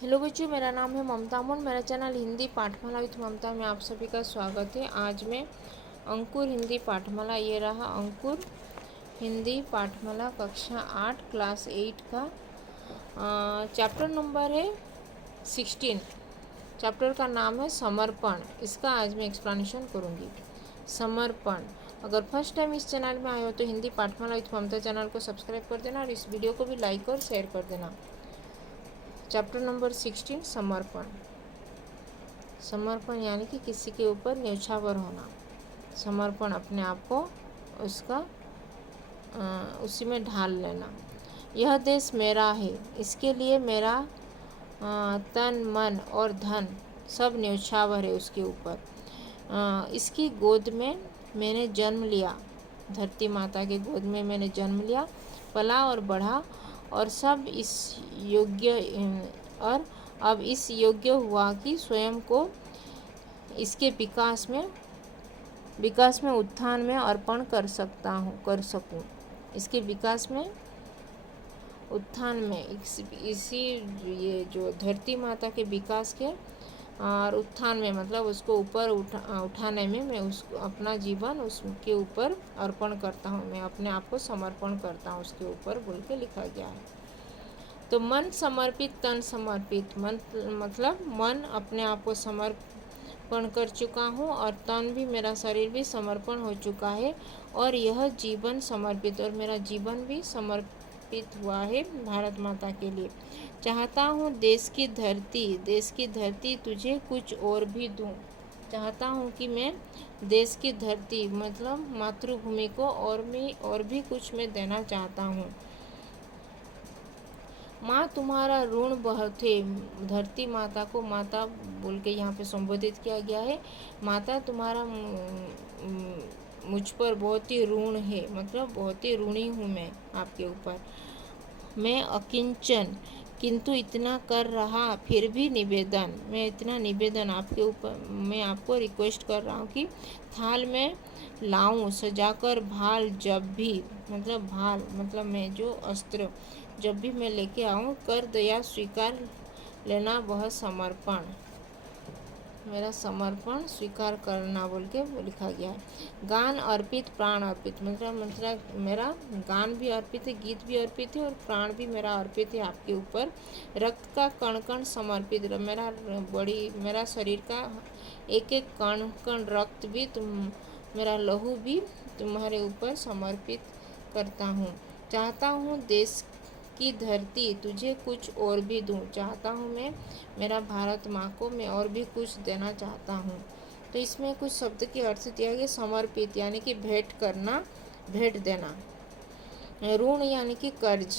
Hello बच्चों, मेरा नाम है ममता अमन। मेरा चैनल हिंदी पाठमाला विथ ममता में आप सभी का स्वागत है। आज मैं अंकुर हिंदी पाठमाला, ये रहा अंकुर हिंदी पाठमाला कक्षा 8 क्लास 8 का चैप्टर नंबर है 16। चैप्टर का नाम है समर्पण। इसका आज मैं एक्सप्लेनेशन करूँगी। समर्पण। अगर फर्स्ट टाइम इस चैनल में आए हो तो हिंदी पाठमाला विथ ममता चैनल को सब्सक्राइब कर देना और इस वीडियो को भी लाइक और शेयर कर देना। चैप्टर नंबर 16 समर्पण। समर्पण यानी कि किसी के ऊपर न्यौछावर होना। समर्पण अपने आप को उसी में ढाल लेना। यह देश मेरा है, इसके लिए मेरा तन मन और धन सब न्यौछावर है उसके ऊपर। इसकी गोद में मैंने जन्म लिया, धरती माता के गोद में मैंने जन्म लिया, पला और बढ़ा और सब इस योग्य और अब इस योग्य हुआ कि स्वयं को इसके विकास में उत्थान में अर्पण कर सकूं। इसके विकास में उत्थान में इसी ये जो धरती माता के विकास के और उत्थान में मतलब उसको ऊपर उठाने में मैं उसको अपना जीवन उसके ऊपर अर्पण करता हूँ। मैं अपने आप को समर्पण करता हूँ उसके ऊपर बोल के लिखा गया है। तो मन समर्पित तन समर्पित। मन मतलब मन अपने आप को समर्पण कर चुका हूँ और तन भी, मेरा शरीर भी समर्पण हो चुका है और यह जीवन समर्पित और मेरा जीवन भी समर्पित हुआ है भारत माता के लिए। चाहता हूँ देश की धरती तुझे कुछ और भी दूँ। चाहता हूँ कि मैं देश की धरती मतलब मातृभूमि को और भी कुछ मैं देना चाहता हूँ। माँ तुम्हारा ऋण बहुत है। धरती माता को माता बोल के यहाँ पे संबोधित किया गया है। माता तुम्हारा मुझ पर बहुत ही ऋण है, मतलब बहुत ही ऋणी हूँ मैं आपके ऊपर। मैं अकिंचन किंतु इतना कर रहा फिर भी निवेदन, मैं इतना निवेदन आपके ऊपर, मैं आपको रिक्वेस्ट कर रहा हूँ कि थाल में लाऊं सजाकर भाल जब भी, मतलब भाल मतलब मैं जो अस्त्र जब भी मैं लेके आऊँ, कर दया स्वीकार लेना वह समर्पण, मेरा समर्पण स्वीकार करना बोल के लिखा गया है। गान अर्पित प्राण अर्पित मतलब मेरा गान भी अर्पित है, गीत भी अर्पित है और प्राण भी मेरा अर्पित है आपके ऊपर। रक्त का कण कण समर्पित, मेरा शरीर का एक एक कण कण रक्त भी मेरा लहू भी तुम्हारे ऊपर समर्पित करता हूँ। चाहता हूँ देश की धरती तुझे कुछ और भी दूँ। चाहता हूँ मैं, मेरा भारत माँ को मैं और भी कुछ देना चाहता हूँ। तो इसमें कुछ शब्द के अर्थ दिया गया। समर्पित यानी कि भेंट करना, भेंट देना। ऋण यानी कि कर्ज,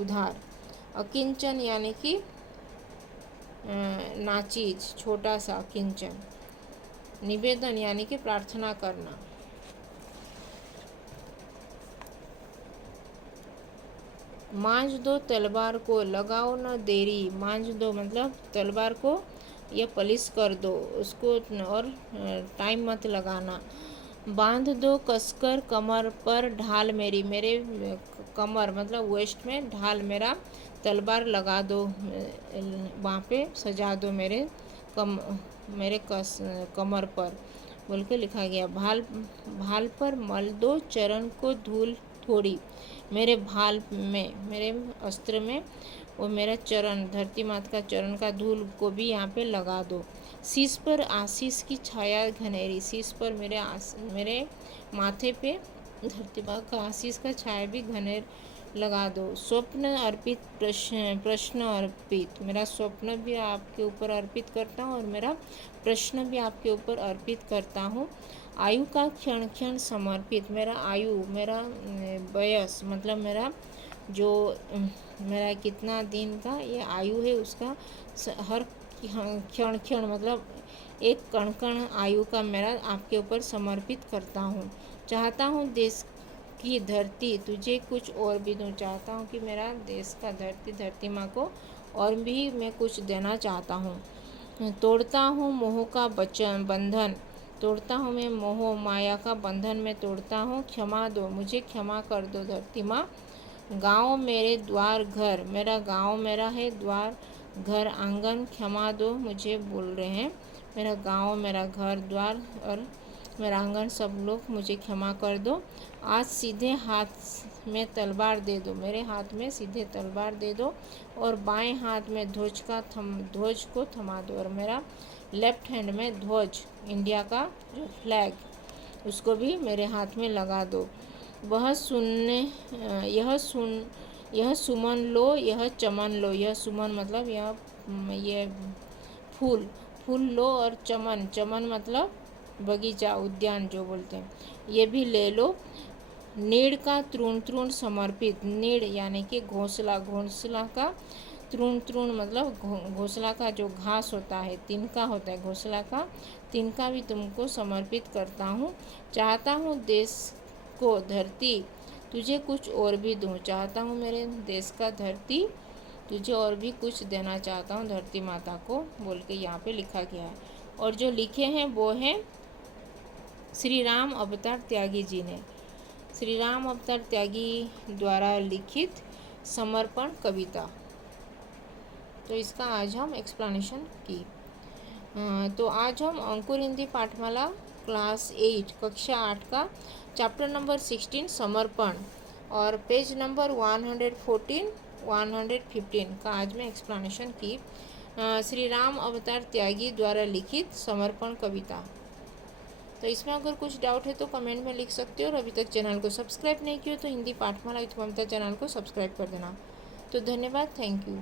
उधार। अकिंचन यानी कि नाचीज, छोटा सा अकिंचन। निवेदन यानी कि प्रार्थना करना। मांझ दो तलवार को, लगाओ न देरी। मांझ दो मतलब तलवार को या पलिश कर दो उसको और टाइम मत लगाना। बांध दो कसकर कमर पर ढाल मेरी, मेरे कमर मतलब वेस्ट में ढाल मेरा तलवार लगा दो, वहाँ पे सजा दो मेरे कमर पर बोल के लिखा गया। भाल पर मल दो चरण को धूल थोड़ी, मेरे भाल में, मेरे अस्त्र में वो मेरा चरण, धरती माता का चरण का धूल को भी यहाँ पे लगा दो। शीश पर आशीष की छाया घनेरी, शीश पर मेरे माथे पे धरती माता का आशीष का छाया भी घनेर लगा दो। स्वप्न अर्पित प्रश्न अर्पित, मेरा स्वप्न भी आपके ऊपर अर्पित करता हूँ और मेरा प्रश्न भी आपके ऊपर अर्पित करता हूँ। आयु का क्षण क्षण समर्पित, मेरा आयु, मेरा वयस मतलब मेरा कितना दिन का ये आयु है उसका हर क्षण क्षण मतलब एक कण कण आयु का मेरा आपके ऊपर समर्पित करता हूँ। चाहता हूँ देश की धरती तुझे कुछ और भी दूँ। चाहता हूँ कि मेरा देश का धरती माँ को और भी मैं कुछ देना चाहता हूँ। तोड़ता हूँ मोह का बंधन, तोड़ता हूँ मैं मोह माया का बंधन में तोड़ता हूँ। क्षमा दो, मुझे क्षमा कर दो धरती माँ। गाँव मेरे द्वार घर, मेरा गाँव मेरा है द्वार, घर आंगन क्षमा दो मुझे बोल रहे हैं, मेरा गांव, मेरा घर द्वार और मेरा आंगन सब लोग मुझे क्षमा कर दो। आज सीधे हाथ में तलवार दे दो, मेरे हाथ में सीधे तलवार दे दो और बाएं हाथ में ध्वज को थमा दो और मेरा लेफ्ट हैंड में ध्वज, इंडिया का जो फ्लैग, उसको भी मेरे हाथ में लगा दो। यह सुमन लो, यह चमन लो। यह सुमन मतलब ये फूल, फूल लो और चमन, चमन मतलब बगीचा, उद्यान जो बोलते हैं, ये भी ले लो। नीड़ का तृण तृण समर्पित, नीड़ यानी कि घोंसला, घोंसला का तृण तृण मतलब घोंसला का जो घास होता है, तिनका होता है घोंसला का, तिनका भी तुमको समर्पित करता हूँ। चाहता हूँ देश को धरती तुझे कुछ और भी दूँ, चाहता हूँ मेरे देश का धरती तुझे और भी कुछ देना चाहता हूँ धरती माता को बोल के यहाँ पे लिखा गया है। और जो लिखे हैं वो हैं श्री राम अवतार त्यागी जी ने, श्री राम अवतार त्यागी द्वारा लिखित समर्पण कविता। तो इसका आज हम एक्सप्लेनेशन की। तो आज हम अंकुर हिंदी पाठमाला क्लास 8 कक्षा 8 का चैप्टर नंबर 16 समर्पण और पेज नंबर 114 115 का आज मैं एक्सप्लेनेशन की। श्री राम अवतार त्यागी द्वारा लिखित समर्पण कविता। तो इसमें अगर कुछ डाउट है तो कमेंट में लिख सकते हो और अभी तक चैनल को सब्सक्राइब नहीं किया तो हिंदी पाठमाला विथ ममता चैनल को सब्सक्राइब कर देना। तो धन्यवाद, थैंक यू।